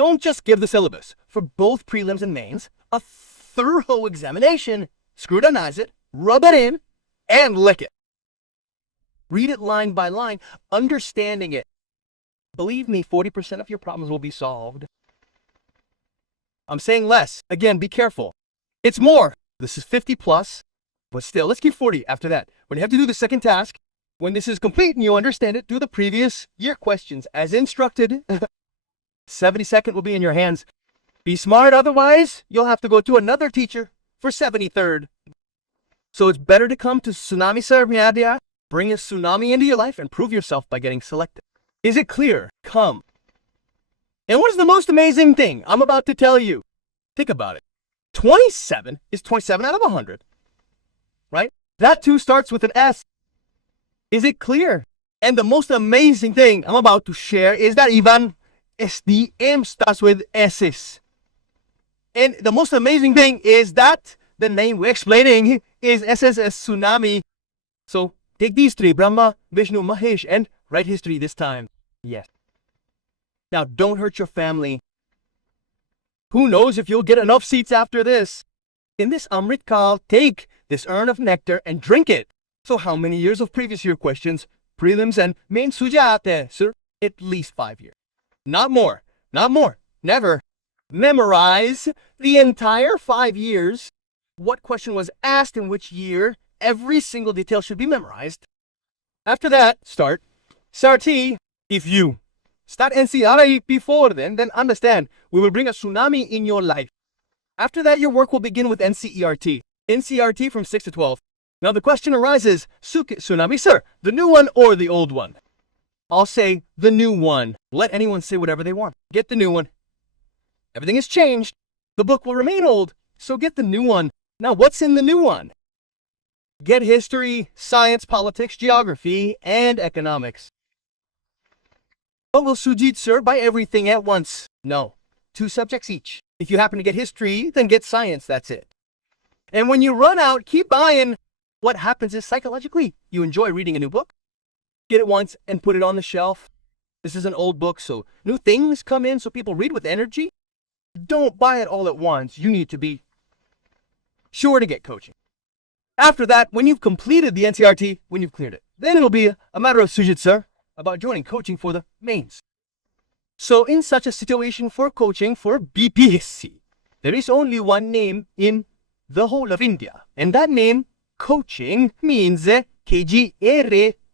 Don't just give the syllabus. For both prelims and mains, a thorough examination. Scrutinize it, rub it in, and lick it. Read it line by line, understanding it. Believe me, 40% of your problems will be solved. I'm saying less. Again, be careful. It's more. This is 50 plus, but still, let's keep 40 after that. When you have to do the second task, when this is complete and you understand it, do the previous year questions as instructed. 72nd will be in your hands. Be smart, otherwise you'll have to go to another teacher for 73rd. So it's better to come to Tsunami Sarmiadia, bring a tsunami into your life, and prove yourself by getting selected. Is it clear? Come. And what is the most amazing thing I'm about to tell you? Think about it. 27 is 27 out of 100. Right? That too starts with an S. Is it clear? And the most amazing thing I'm about to share is that even SDM starts with S's. And the most amazing thing is that the name we're explaining is SSS Tsunami. So take these three, Brahma, Vishnu, Mahesh, and write history this time. Yes. Now don't hurt your family. Who knows if you'll get enough seats after this? In this Amrit Kal, take this urn of nectar and drink it. So how many years of previous year questions, prelims, and main sujate, sir? At least 5 years. Not more. Not more. Never. Memorize the entire 5 years. What question was asked in which year? Every single detail should be memorized. After that, start SRT. If you start NCRT before then understand we will bring a tsunami in your life. After that, your work will begin with NCERT. NCRT from 6 to 12. Now the question arises, Tsunami, sir, the new one or the old one? I'll say the new one. Let anyone say whatever they want. Get the new one. Everything has changed. The book will remain old, so get the new one. Now what's in the new one? Get history, science, politics, geography, and economics. But will Sujit, sir, buy everything at once? No. 2 subjects each. If you happen to get history, then get science, that's it. And when you run out, keep buying. What happens is psychologically, you enjoy reading a new book. Get it once and put it on the shelf. This is an old book, so new things come in, so people read with energy. Don't buy it all at once. You need to be sure to get coaching. After that, when you've completed the NCRT, when you've cleared it, then it'll be a matter of Sujit, sir, about joining coaching for the mains. So in such a situation for coaching for Bpsc, there is only one name in the whole of India, and that name, coaching, means KGREPPS.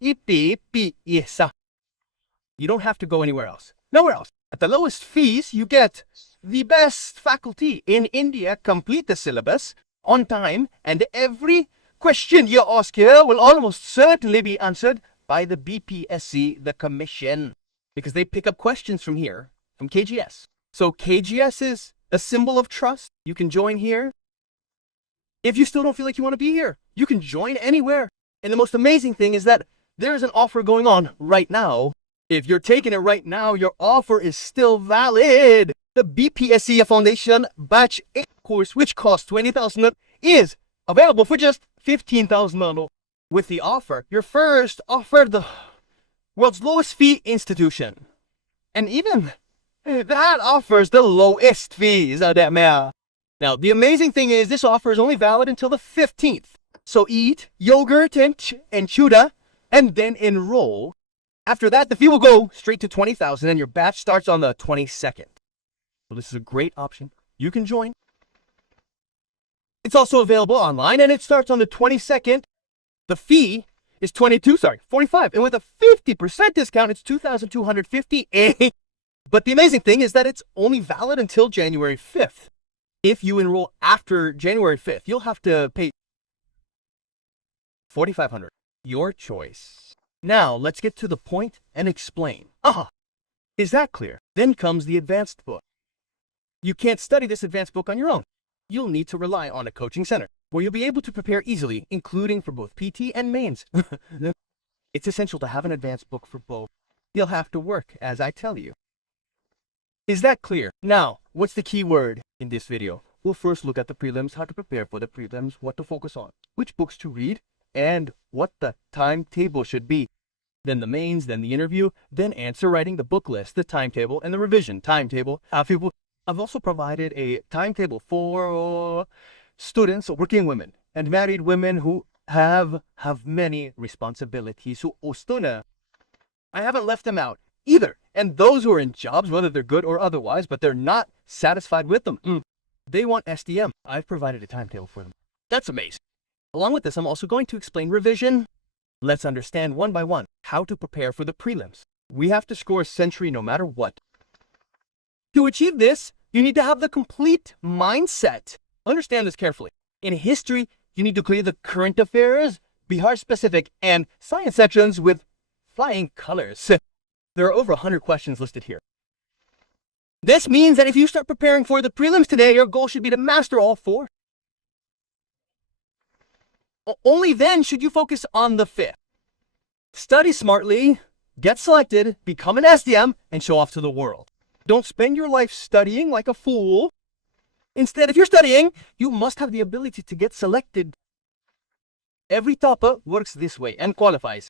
You don't have to go anywhere else. Nowhere else. At the lowest fees, you get the best faculty in India complete the syllabus on time, and every question you ask here will almost certainly be answered by the Bpsc, the commission, because they pick up questions from here, from KGS. So KGS is a symbol of trust. You can join here. If you still don't feel like you want to be here, you can join anywhere. And the most amazing thing is that there is an offer going on right now. If you're taking it right now, your offer is still valid. The Bpsc Foundation Batch 8 course, which costs 20,000, is available for just 15,000. With the offer, you're first offered the world's lowest fee institution. And even that offers the lowest fees. Now, the amazing thing is this offer is only valid until the 15th. So eat yogurt and chuda and then enroll. After that, the fee will go straight to 20,000 and your batch starts on the 22nd. So this is a great option. You can join. It's also available online and it starts on the 22nd. The fee is 45. And with a 50% discount, it's 2,250. But the amazing thing is that it's only valid until January 5th. If you enroll after January 5th, you'll have to pay 4,500. Your choice. Now, let's get to the point and explain. Is that clear? Then comes the advanced book. You can't study this advanced book on your own. You'll need to rely on a coaching center, where you'll be able to prepare easily, including for both PT and mains. It's essential to have an advanced book for both. You'll have to work as I tell you. Is that clear? Now, what's the key word in this video? We'll first look at the prelims, how to prepare for the prelims, what to focus on, which books to read, and what the timetable should be. then the mains, then the interview, then answer writing, the book list, the timetable, and the revision timetable. I've also provided a timetable for students, working women, and married women who have many responsibilities. So, I haven't left them out either. And those who are in jobs, whether they're good or otherwise, but they're not satisfied with them, they want SDM. I've provided a timetable for them. That's amazing. Along with this, I'm also going to explain revision. Let's understand one by one how to prepare for the prelims. We have to score a century no matter what. To achieve this, you need to have the complete mindset. Understand this carefully. In history, you need to clear the current affairs, Bihar-specific, and science sections with flying colors. There are over 100 questions listed here. This means that if you start preparing for the prelims today, your goal should be to master all four. Only then should you focus on the fifth. Study smartly, get selected, become an SDM, and show off to the world. Don't spend your life studying like a fool. Instead, if you're studying, you must have the ability to get selected. Every topper works this way and qualifies.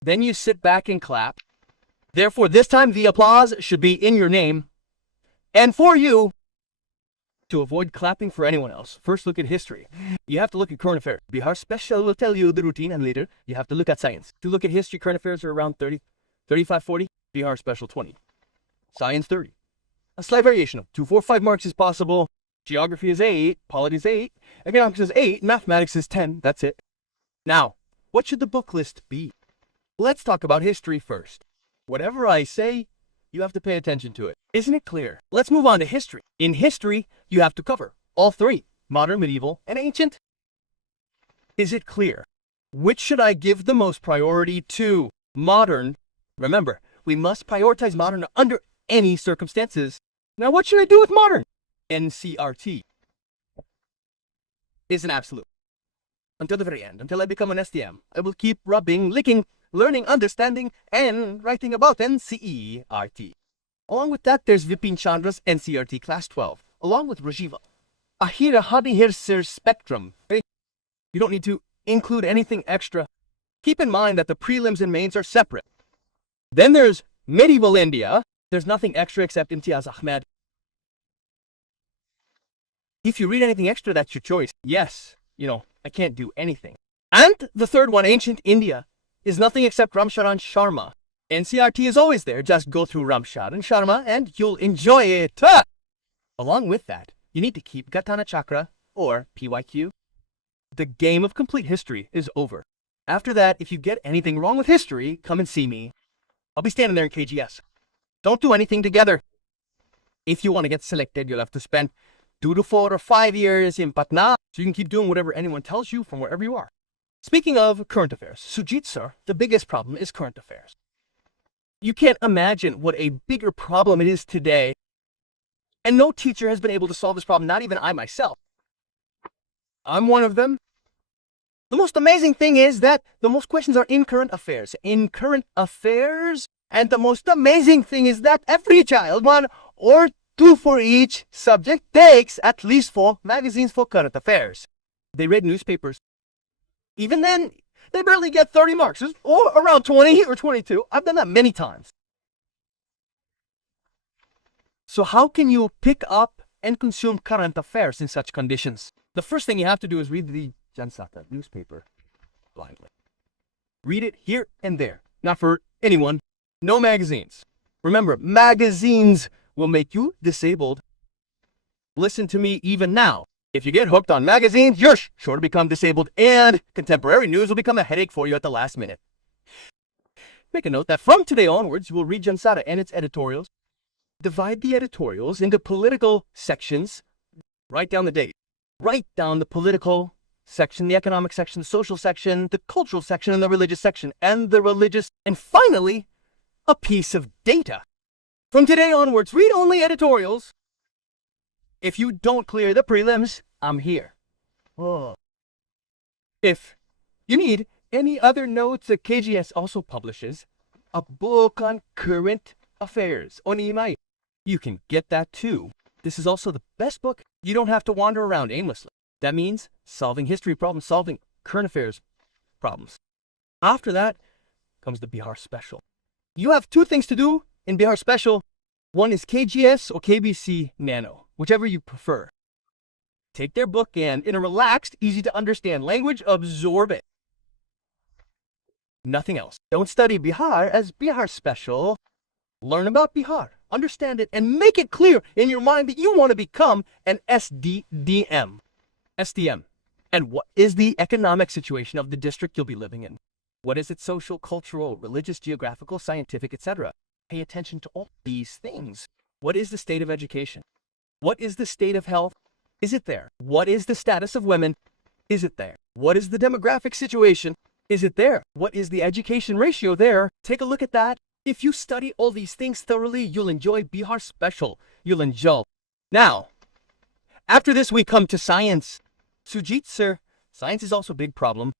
Then you sit back and clap. Therefore, this time the applause should be in your name and for you. To avoid clapping for anyone else, first look at history. You have to look at current affairs. Bihar Special will tell you the routine, and later you have to look at science. To look at history, current affairs are around 30, 35, 40. Bihar Special 20. Science 30. A slight variation of 2, 4, 5 marks is possible. Geography is 8, polity is 8, economics is 8, mathematics is 10. That's it. Now, what should the book list be? Let's talk about history first. Whatever I say, you have to pay attention to it. Isn't it clear? Let's move on to history. In history, you have to cover all three: modern, medieval, and ancient. Is it clear? Which should I give the most priority to? Modern. Remember, we must prioritize modern under any circumstances. Now, what should I do with modern? NCRT is an absolute. Until the very end, until I become an SDM, I will keep rubbing, licking, learning, understanding, and writing about NCERT. Along with that, there's Vipin Chandra's NCERT Class 12, along with Rajiva. Ahira Hadihirsir Spectrum. You don't need to include anything extra. Keep in mind that the prelims and mains are separate. Then there's Medieval India. There's nothing extra except Imtiaz Ahmed. If you read anything extra, that's your choice. Yes, I can't do anything. And the third one, Ancient India, is nothing except Ramcharan Sharma. NCRT is always there. Just go through Ramcharan Sharma and you'll enjoy it. Along with that, you need to keep Gatana Chakra, or PYQ. The game of complete history is over. After that, if you get anything wrong with history, come and see me. I'll be standing there in KGS. Don't do anything together. If you want to get selected, you'll have to spend 2 to 4 or 5 years in Patna, so you can keep doing whatever anyone tells you from wherever you are. Speaking of current affairs, Sujit sir, the biggest problem is current affairs. You can't imagine what a bigger problem it is today. And no teacher has been able to solve this problem, not even I myself. I'm one of them. The most amazing thing is that the most questions are in current affairs. In current affairs, and the most amazing thing is that every child, 1 or 2 for each subject, takes at least 4 magazines for current affairs. They read newspapers. Even then, they barely get 30 marks, or around 20 or 22. I've done that many times. So how can you pick up and consume current affairs in such conditions? The first thing you have to do is read the Jansata newspaper blindly. Read it here and there. Not for anyone. No magazines. Remember, magazines will make you disabled. Listen to me even now. If you get hooked on magazines, you're sure to become disabled, and contemporary news will become a headache for you at the last minute. Make a note that from today onwards, you will read Jansata and its editorials. Divide the editorials into political sections. Write down the date. Write down the political section, the economic section, the social section, the cultural section, and the religious section, and the religious, and finally, a piece of data. From today onwards, read only editorials. If you don't clear the prelims, I'm here. If you need any other notes, KGS also publishes a book on current affairs, Onimai. You can get that too. This is also the best book. You don't have to wander around aimlessly. That means solving history problems, solving current affairs problems. After that, comes the Bihar Special. You have two things to do in Bihar Special. One is KGS or KBC Nano, whichever you prefer. Take their book and, in a relaxed, easy to understand language, absorb it. Nothing else. Don't study Bihar as Bihar Special. Learn about Bihar, understand it, and make it clear in your mind that you want to become an SDDM. SDM. And what is the economic situation of the district you'll be living in? What is its social, cultural, religious, geographical, scientific, etc.? Pay attention to all these things. What is the state of education? What is the state of health? Is it there? What is the status of women? Is it there? What is the demographic situation? Is it there? What is the education ratio there? Take a look at that. If you study all these things thoroughly, you'll enjoy Bihar Special. You'll enjoy. Now, after this, we come to science. Sujit, sir, science is also a big problem.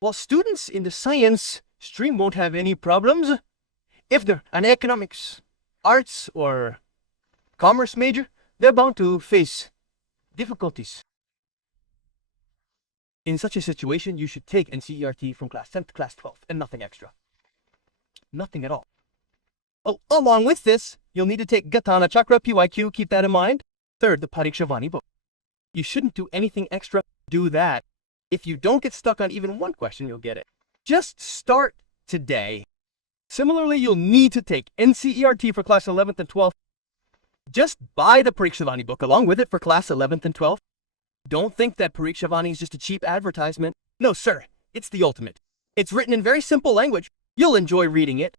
While students in the science stream won't have any problems, if they're an economics, arts, or commerce major, they're bound to face difficulties. In such a situation, you should take NCERT from class 10th to class 12th and nothing extra. Nothing at all. Oh, along with this, you'll need to take Gatana Chakra PYQ, keep that in mind. Third, the Parikshavani book. You shouldn't do anything extra, do that. If you don't get stuck on even one question, you'll get it. Just start today. Similarly, you'll need to take NCERT for class 11th and 12th. Just buy the Parikshavani book along with it for class 11th and 12th. Don't think that Parikshavani is just a cheap advertisement. No, sir, it's the ultimate. It's written in very simple language. You'll enjoy reading it.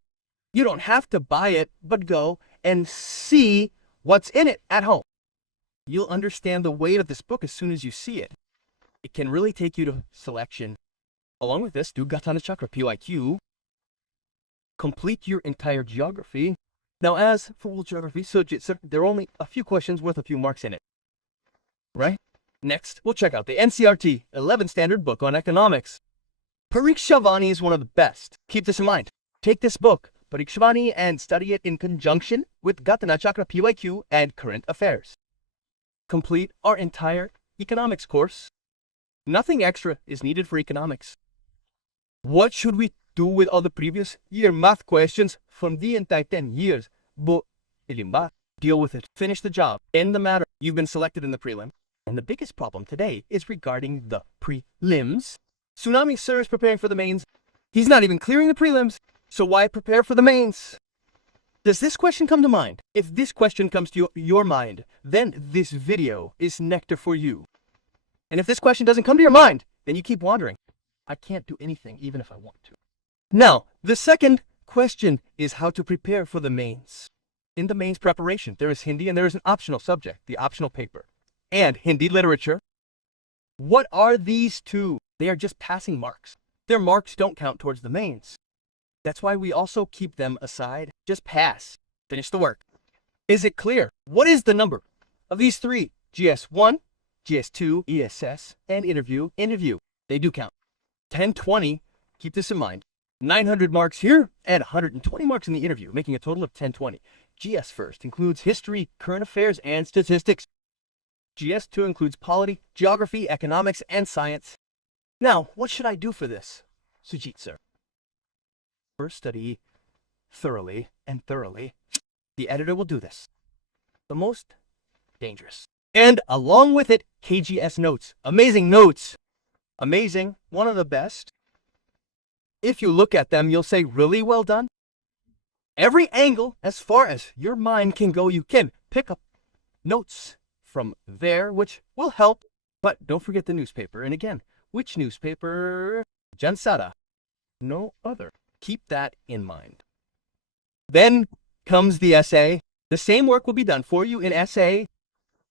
You don't have to buy it, but go and see what's in it at home. You'll understand the weight of this book as soon as you see it. It can really take you to selection. Along with this, do Gatana Chakra PYQ. Complete your entire geography. Now, as for geography, Sujit, there are only a few questions worth a few marks in it. Right? Next, we'll check out the NCERT 11 Standard Book on Economics. Parikshavani is one of the best. Keep this in mind. Take this book, Parikshavani, and study it in conjunction with Gatana Chakra PYQ and Current Affairs. Complete our entire economics course. Nothing extra is needed for economics. What should we do with all the previous year math questions from the entire 10 years? Deal with it. Finish the job. End the matter. You've been selected in the prelim. And the biggest problem today is regarding the prelims. Tsunami Sir is preparing for the mains. He's not even clearing the prelims. So why prepare for the mains? Does this question come to mind? If this question comes to your mind, then this video is nectar for you. And if this question doesn't come to your mind, then you keep wondering. I can't do anything even if I want to. Now, the second question is how to prepare for the mains. In the mains preparation, there is Hindi and there is an optional subject, the optional paper, and Hindi literature. What are these two? They are just passing marks. Their marks don't count towards the mains. That's why we also keep them aside. Just pass. Finish the work. Is it clear? What is the number of these three? GS1, GS2, ESS, and interview. They do count. 1020, keep this in mind. 900 marks here and 120 marks in the interview, making a total of 1020. GS first includes history, current affairs, and statistics. GS2 includes polity, geography, economics, and science. Now, what should I do for this? Sujit, sir. First, study thoroughly and thoroughly. The editor will do this. The most dangerous. And along with it, KGS notes. Amazing notes. Amazing. One of the best. If you look at them, you'll say, really well done. Every angle, as far as your mind can go, you can pick up notes from there, which will help. But don't forget the newspaper. And again, which newspaper? Jansara. No other. Keep that in mind. Then comes the essay. The same work will be done for you in essay.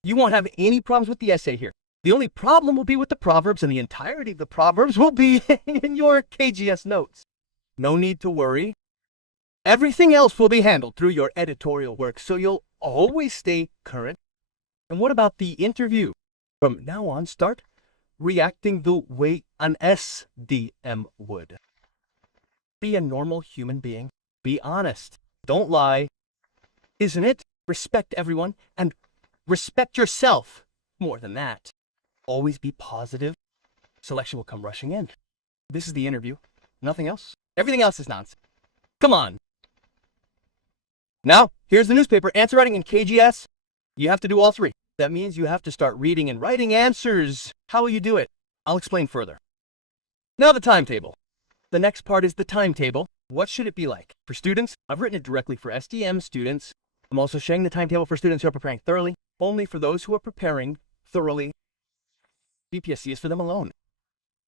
You won't have any problems with the essay here. The only problem will be with the proverbs, and the entirety of the proverbs will be in your KGS notes. No need to worry. Everything else will be handled through your editorial work, so you'll always stay current. And what about the interview? From now on, start reacting the way an SDM would. Be a normal human being. Be honest. Don't lie. Isn't it? Respect everyone and respect yourself. More than that. Always be positive. Selection will come rushing in. This is the interview. Nothing else. Everything else is nonsense. Come on. Now, here's the newspaper. Answer writing in KGS. You have to do all three. That means you have to start reading and writing answers. How will you do it? I'll explain further. Now the timetable. The next part is the timetable. What should it be like? For students, I've written it directly for STM students. I'm also sharing the timetable for students who are preparing thoroughly. Only for those who are preparing thoroughly. Bpsc is for them alone.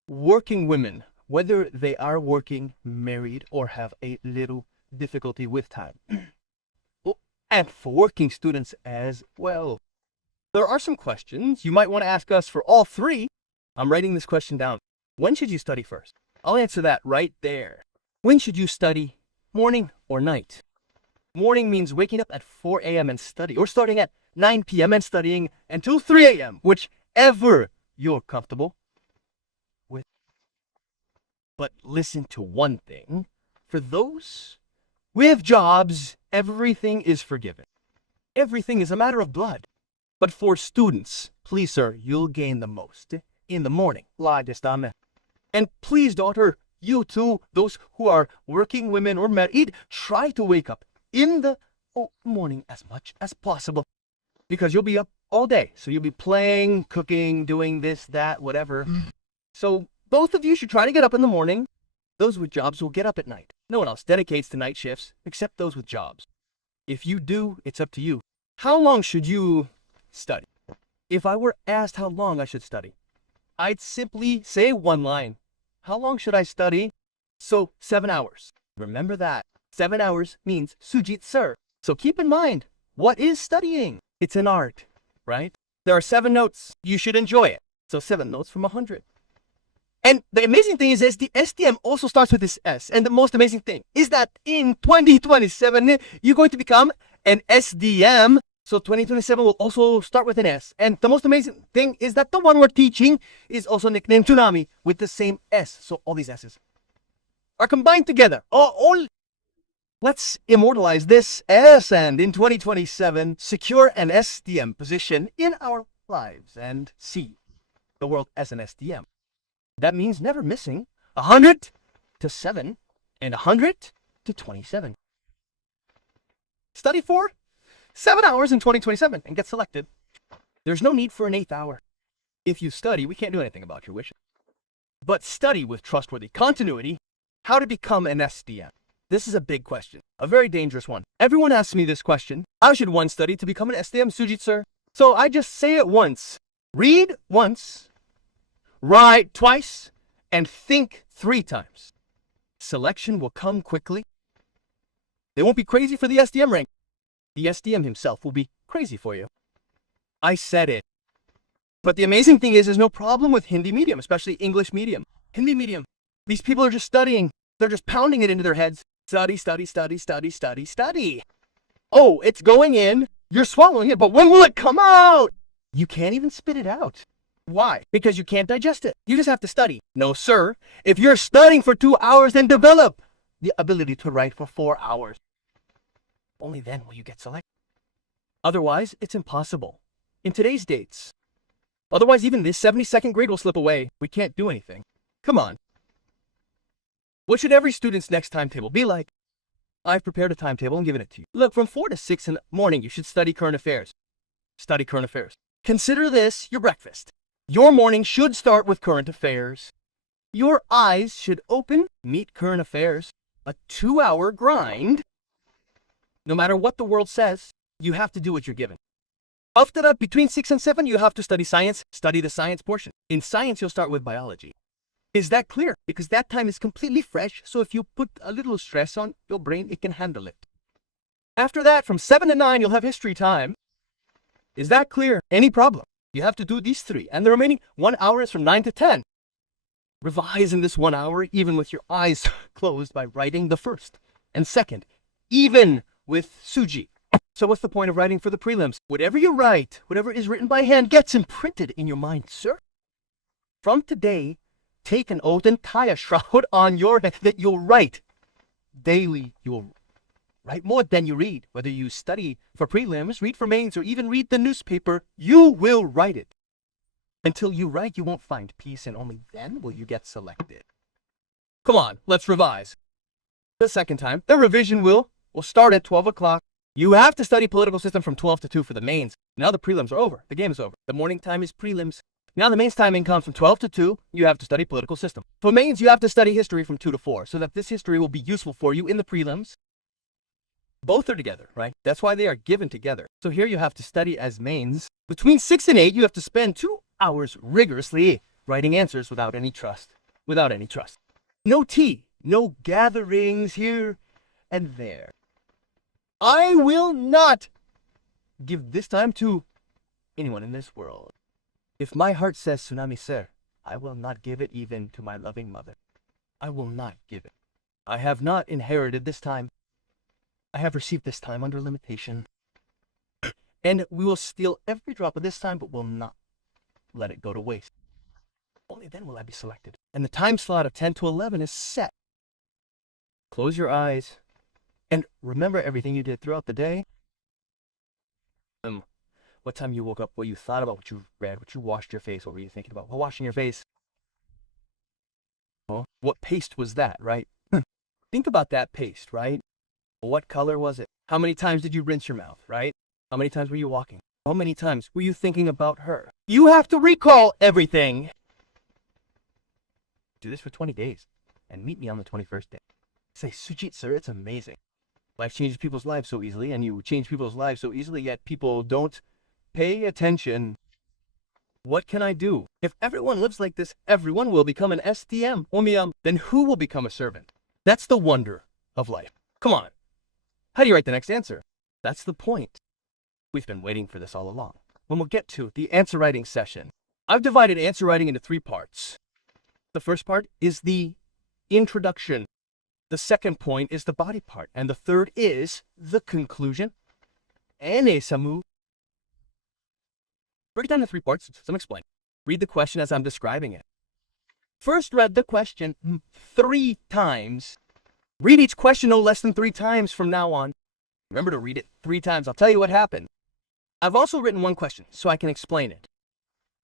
Working women, whether they are working, married, or have a little difficulty with time. And for working students as well. There are some questions you might want to ask us for all three. I'm writing this question down. When should you study first? I'll answer that right there. When should you study? Morning or night? Morning means waking up at 4 a.m. and study, or starting at 9 p.m. and studying until 3 a.m., whichever you're comfortable with. But listen to one thing. For those with jobs, everything is forgiven. Everything is a matter of blood. But for students, please, sir, you'll gain the most in the morning. And please, daughter, you too, those who are working women or married, try to wake up in the morning as much as possible. Because you'll be up all day. So you'll be playing, cooking, doing this, that, whatever. So both of you should try to get up in the morning. Those with jobs will get up at night. No one else dedicates to night shifts except those with jobs. If you do, it's up to you. How long should you study? If I were asked how long I should study, I'd simply say one line. How long should I study? So 7 hours. Remember that. 7 hours means Sujit sir. So keep in mind, what is studying? It's an art, right? There are 7 notes. You should enjoy it. So 7 notes from 100. And the amazing thing is the STM also starts with this S. And the most amazing thing is that in 2027, you're going to become an SDM. So 2027 will also start with an S. And the most amazing thing is that the one we're teaching is also nicknamed Tsunami with the same S. So all these S's are combined together. Let's immortalize this S and in 2027 secure an SDM position in our lives and see the world as an SDM. That means never missing 100 to 7 and 100 to 27. Study for 7 hours in 2027 and get selected. There's no need for an 8th hour. If you study, we can't do anything about your wishes. But study with trustworthy continuity. How to become an SDM. This is a big question, a very dangerous one. Everyone asks me this question. How should one study to become an SDM, Sujit sir? So I just say it once. Read once, write twice, and think 3 times. Selection will come quickly. They won't be crazy for the SDM rank. The SDM himself will be crazy for you. I said it. But the amazing thing is there's no problem with Hindi medium, especially English medium. Hindi medium. These people are just studying. They're just pounding it into their heads. Study, study, study, study, study, study. Oh, it's going in. You're swallowing it, but when will it come out? You can't even spit it out. Why? Because you can't digest it. You just have to study. No, sir. If you're studying for 2 hours, then develop the ability to write for 4 hours. Only then will you get selected. Otherwise, it's impossible. In today's dates. Otherwise, even this 72nd grade will slip away. We can't do anything. Come on. What should every student's next timetable be like? I've prepared a timetable and given it to you. Look, from 4 to 6 in the morning, you should study current affairs. Study current affairs. Consider this your breakfast. Your morning should start with current affairs. Your eyes should open, meet current affairs. A 2-hour grind. No matter what the world says, you have to do what you're given. After that, between 6 and 7, you have to study science. Study the science portion. In science, you'll start with biology. Is that clear? Because that time is completely fresh, so if you put a little stress on your brain, it can handle it. After that, from 7 to 9, you'll have history time. Is that clear? Any problem? You have to do these 3, and the remaining 1 hour is from 9 to 10. Revise in this 1 hour, even with your eyes closed, by writing the first and second, even with Suji. So what's the point of writing for the prelims? Whatever you write, whatever is written by hand, gets imprinted in your mind, sir. From today, take an oath and tie a shroud on your head that you'll write daily. You'll write more than you read. Whether you study for prelims, read for mains, or even read the newspaper, you will write it. Until you write, you won't find peace, and only then will you get selected. Come on, let's revise. The second time, the revision will start at 12 o'clock. You have to study political system from 12 to 2 for the mains. Now the prelims are over. The game is over. The morning time is prelims. Now the mains timing comes from 12 to 2. You have to study political system. For mains, you have to study history from 2 to 4 so that this history will be useful for you in the prelims. Both are together, right? That's why they are given together. So here you have to study as mains. Between 6 and 8, you have to spend 2 hours rigorously writing answers without any trust. Without any trust. No tea. No gatherings here and there. I will not give this time to anyone in this world. If my heart says tsunami, sir, I will not give it even to my loving mother. I will not give it. I have not inherited this time. I have received this time under limitation. And we will steal every drop of this time, but will not let it go to waste. Only then will I be selected. And the time slot of 10 to 11 is set. Close your eyes and remember everything you did throughout the day. What time you woke up, what you thought about, what you read, what you washed your face, what were you thinking about while washing your face? Oh, what paste was that, right? Think about that paste, right? What color was it? How many times did you rinse your mouth, right? How many times were you walking? How many times were you thinking about her? You have to recall everything. Do this for 20 days and meet me on the 21st day. Say, Sujit, sir, it's amazing. Life changes people's lives so easily, and you change people's lives so easily, yet people don't pay attention. What can I do? If everyone lives like this, everyone will become an STM. Then who will become a servant? That's the wonder of life. Come on. How do you write the next answer? That's the point. We've been waiting for this all along. When we'll get to the answer writing session, I've divided answer writing into 3 parts. The first part is the introduction. The second point is the body part. And the third is the conclusion. Samu. Break it down into 3 parts. Some explain. Read the question as I'm describing it. First read the question 3 times. Read each question no less than 3 times from now on. Remember to read it 3 times. I'll tell you what happened. I've also written 1 question so I can explain it.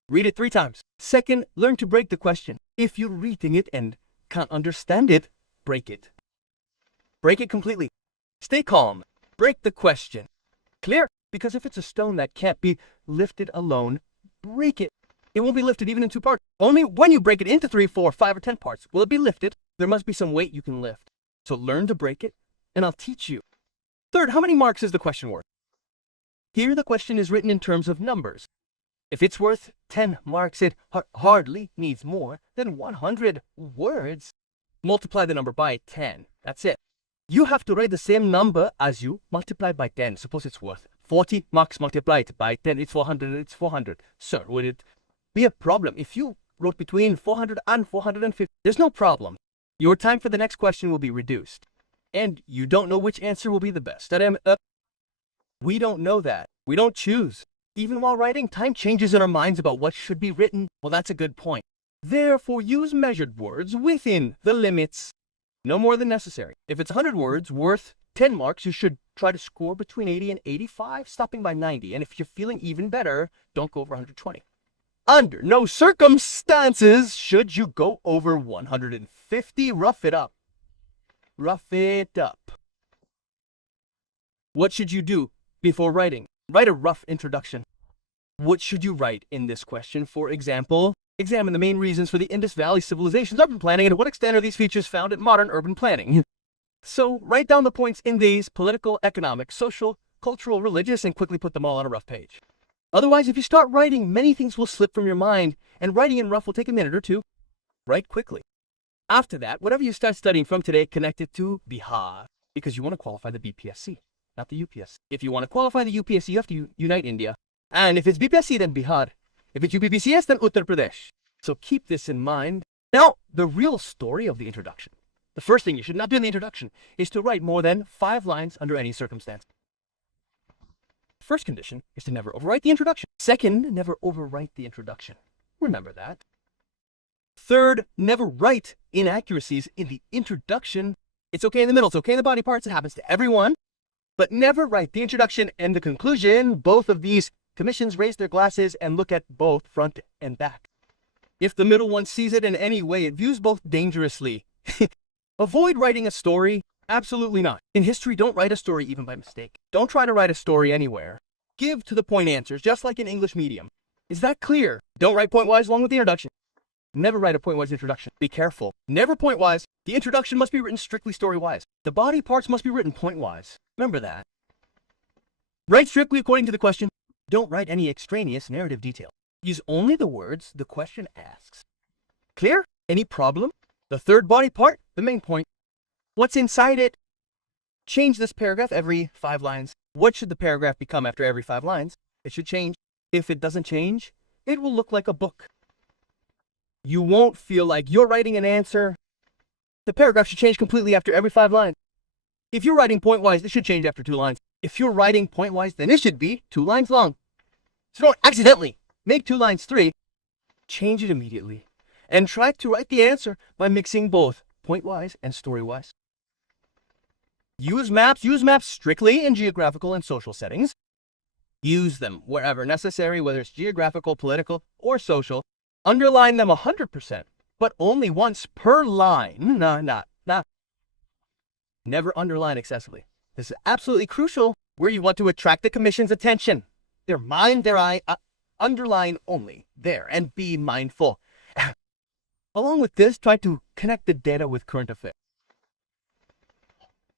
Read it 3 times. Second, learn to break the question. If you're reading it and can't understand it, break it. Break it completely. Stay calm. Break the question. Clear? Because if it's a stone that can't be lifted alone, break it. It won't be lifted even in 2 parts. Only when you break it into 3, 4, 5, or 10 parts will it be lifted. There must be some weight you can lift. So learn to break it, and I'll teach you. Third, how many marks is the question worth? Here the question is written in terms of numbers. If it's worth 10 marks, it hardly needs more than 100 words. Multiply the number by 10. That's it. You have to write the same number as you multiply by 10. Suppose it's worth 40 marks multiplied by 10. It's 400. It's 400. Sir, would it be a problem if you wrote between 400 and 450? There's no problem. Your time for the next question will be reduced. And you don't know which answer will be the best. We don't know that. We don't choose. Even while writing, time changes in our minds about what should be written. Well, that's a good point. Therefore, use measured words within the limits. No more than necessary. If it's 100 words worth 10 marks, you should try to score between 80 and 85, stopping by 90. And if you're feeling even better, don't go over 120. Under no circumstances should you go over 150. Rough it up. Rough it up. What should you do before writing? Write a rough introduction. What should you write in this question? For example, examine the main reasons for the Indus Valley Civilization's urban planning and to what extent are these features found in modern urban planning. So write down the points in these: political, economic, social, cultural, religious, and quickly put them all on a rough page. Otherwise, if you start writing, many things will slip from your mind, and writing in rough will take a minute or 2. Write quickly. After that, whatever you start studying from today, connect it to Bihar, because you want to qualify the Bpsc, not the UPSC. If you want to qualify the UPSC, you have to unite India. And if it's Bpsc, then Bihar. If it's UPPCS, then Uttar Pradesh. So keep this in mind. Now, the real story of the introduction. The first thing you should not do in the introduction is to write more than 5 lines under any circumstance. First condition is to never overwrite the introduction. Second, never overwrite the introduction. Remember that. Third, never write inaccuracies in the introduction. It's okay in the middle, it's okay in the body parts, it happens to everyone. But never write the introduction and the conclusion. Both of these commissions raise their glasses and look at both front and back. If the middle one sees it in any way, it views both dangerously. Avoid writing a story Absolutely not. In history, don't write a story even by mistake. Don't try to write a story anywhere. Give to the point answers, just like in English medium. Is that clear? Don't write point-wise along with the introduction. Never write a point-wise introduction. Be careful. Never point-wise. The introduction must be written strictly story-wise. The body parts must be written point-wise. Remember that. Write strictly according to the question. Don't write any extraneous narrative detail. Use only the words the question asks. Clear? Any problem? The third body part, the main point. What's inside it? Change this paragraph every 5 lines. What should the paragraph become after every 5 lines? It should change. If it doesn't change, it will look like a book. You won't feel like you're writing an answer. The paragraph should change completely after every 5 lines. If you're writing point-wise, it should change after 2 lines. If you're writing point-wise, then it should be 2 lines long. So don't accidentally make 2 lines 3. Change it immediately. And try to write the answer by mixing both point-wise and story-wise. Use maps strictly in geographical and social settings. Use them wherever necessary, whether it's geographical, political, or social. Underline them 100%, but only once per line. Never underline excessively. This is absolutely crucial where you want to attract the commission's attention. Their mind, their eye, underline only there, and be mindful. Along with this, try to connect the data with current affairs.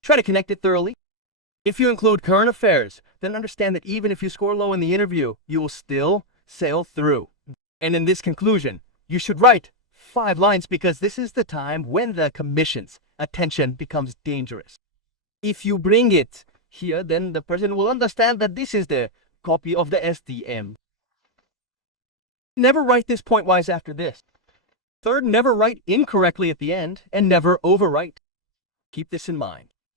Try to connect it thoroughly. If you include current affairs, then understand that even if you score low in the interview, you will still sail through. And in this conclusion, you should write 5 lines because this is the time when the commission's attention becomes dangerous. If you bring it here, then the person will understand that this is the copy of the SDM. Never write this point-wise after this. Third, never write incorrectly at the end, and never overwrite. Keep this in mind.